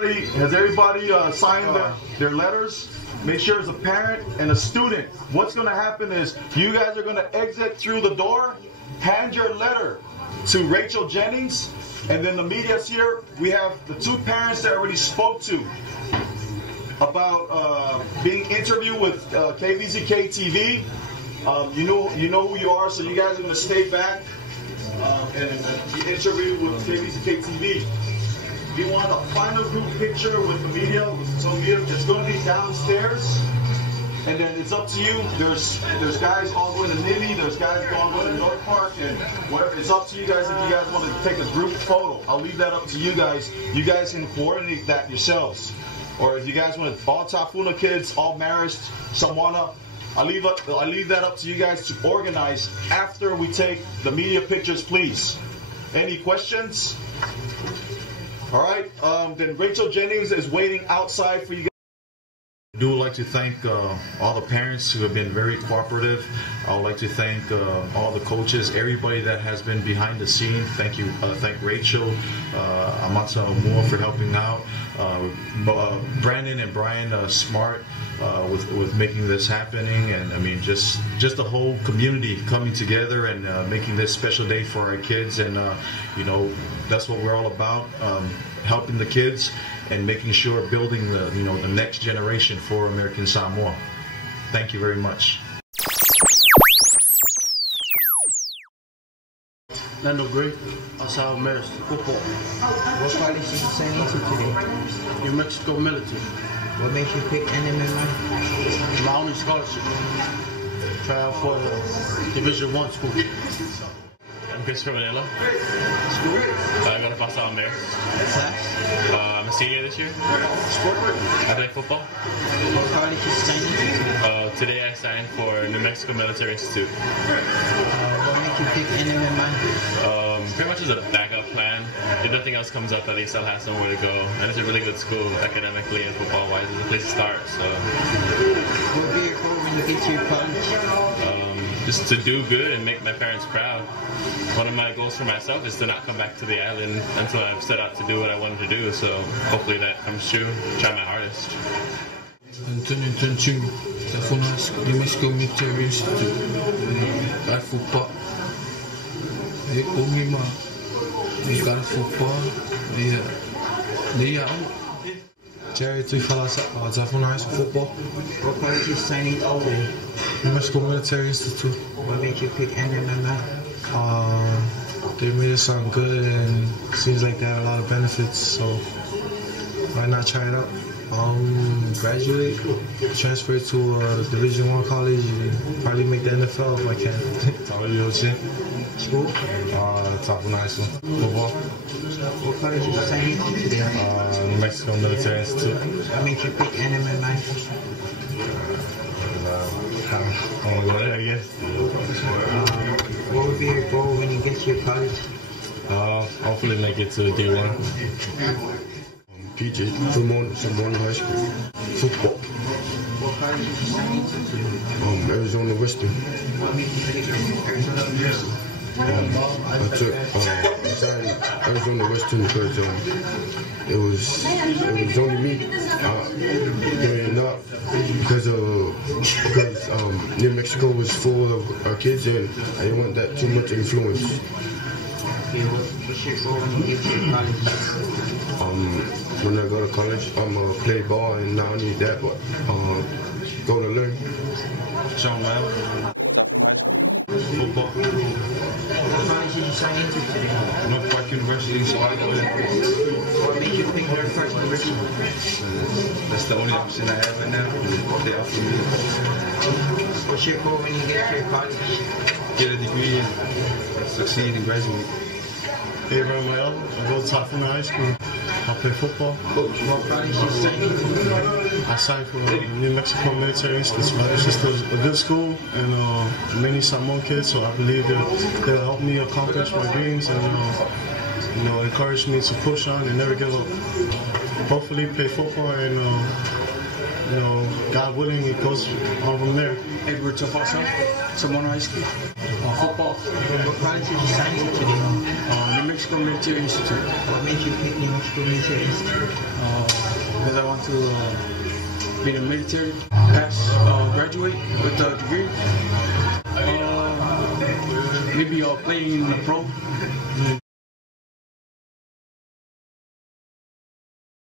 Has everybody signed their letters? Make sure it's a parent and a student. What's going to happen is you guys are going to exit through the door, hand your letter to Rachel Jennings, and then the media's here. We have the two parents that already spoke to about being interviewed with KVZK TV. You know who you are, so you guys are going to stay back and be interviewed with KVZK TV. If you want a final group picture with the media, it's going to be downstairs, and then it's up to you. There's guys all going to Navy, there's guys all going to North Park, and whatever. It's up to you guys if you guys want to take a group photo. I'll leave that up to you guys. You guys can coordinate that yourselves. Or if you guys want all Tafuna kids, all Marist, Samoa, I'll leave that up to you guys to organize after we take the media pictures, please. Any questions? All right, then Rachel Jennings is waiting outside for you guys. I do like to thank all the parents who have been very cooperative. I would like to thank all the coaches, everybody that has been behind the scene. Thank you. Thank Rachel, American Samoa for helping out. Brandon and Brian Smart with making this happening, and I mean just the whole community coming together and making this special day for our kids, and you know, that's what we're all about, helping the kids and making sure building the next generation for American Samoa. Thank you very much. Nando Gray, South Marist football. What college did you sign into today? New Mexico military. What makes you pick NMMI? My only scholarship. Try out for the Division I school. I'm Christopher Manila. School? I got a pass on there. Class? I'm a senior this year. Sport? I play football. What college did you sign into today? Today I signed for New Mexico Military Institute. What makes you pick NMMI? Pretty much as a backup plan. If nothing else comes up, at least I'll have somewhere to go. And it's a really good school, academically and football-wise. It's a place to start. So. What will be your goal when you get to your college? Just to do good and make my parents proud. One of my goals for myself is to not come back to the island until I've set out to do what I wanted to do. So hopefully that comes true. Try my hardest. Antonio Tanchu, Tafunas, New Mexico Military Institute. Got football. They owe me ma. They got football. They are out. Jerry Tafunas football. What college did you sign into today? New Mexico Military Institute. What made you pick NMMI? They made it sound good, and seems like they have a lot of benefits, so why not try it out? Graduate, transfer to a Division I college, and probably make the NFL if I can. School? Tafuna High School. Football. What college did you sign into today? New Mexico Military Institute. What made you pick NMMI? I guess. What would be your goal when you get to your college? Hopefully make it to D1. PJ, Samoa High School. Football. What college did you sign into today? Arizona Western. What made you pick Arizona Western? I signed Arizona Western because it was only me doing up because New Mexico was full of our kids, and I didn't want that too much influence. Okay, what's your goal when you get to your college? When I go to college, I'm gonna play ball, and not only that, but go to learn. Sean Lamb. Football. What college did you sign into today? North Park University, so I go there. What made you pick North Park University? That's the only option I have right now. They offer me. What's your goal when you get to your college? Get a degree and succeed and graduate. Hey, Ramael, I go to Tafuna High School. I play football. What college did you sign into? I signed for New Mexico Military Institute. It's just a good school, and many Samoan kids, so I believe they'll help me accomplish my dreams and encourage me to push on and never give up. Hopefully play football, and God willing, it goes on from there. Edward Tafasa, Samoa High School. Football. What college did you sign into today? New Mexico Mexico Military Institute. What made you pick New Mexico Military Institute? Because I want to be in the military, graduate with a degree. Maybe playing in the pro.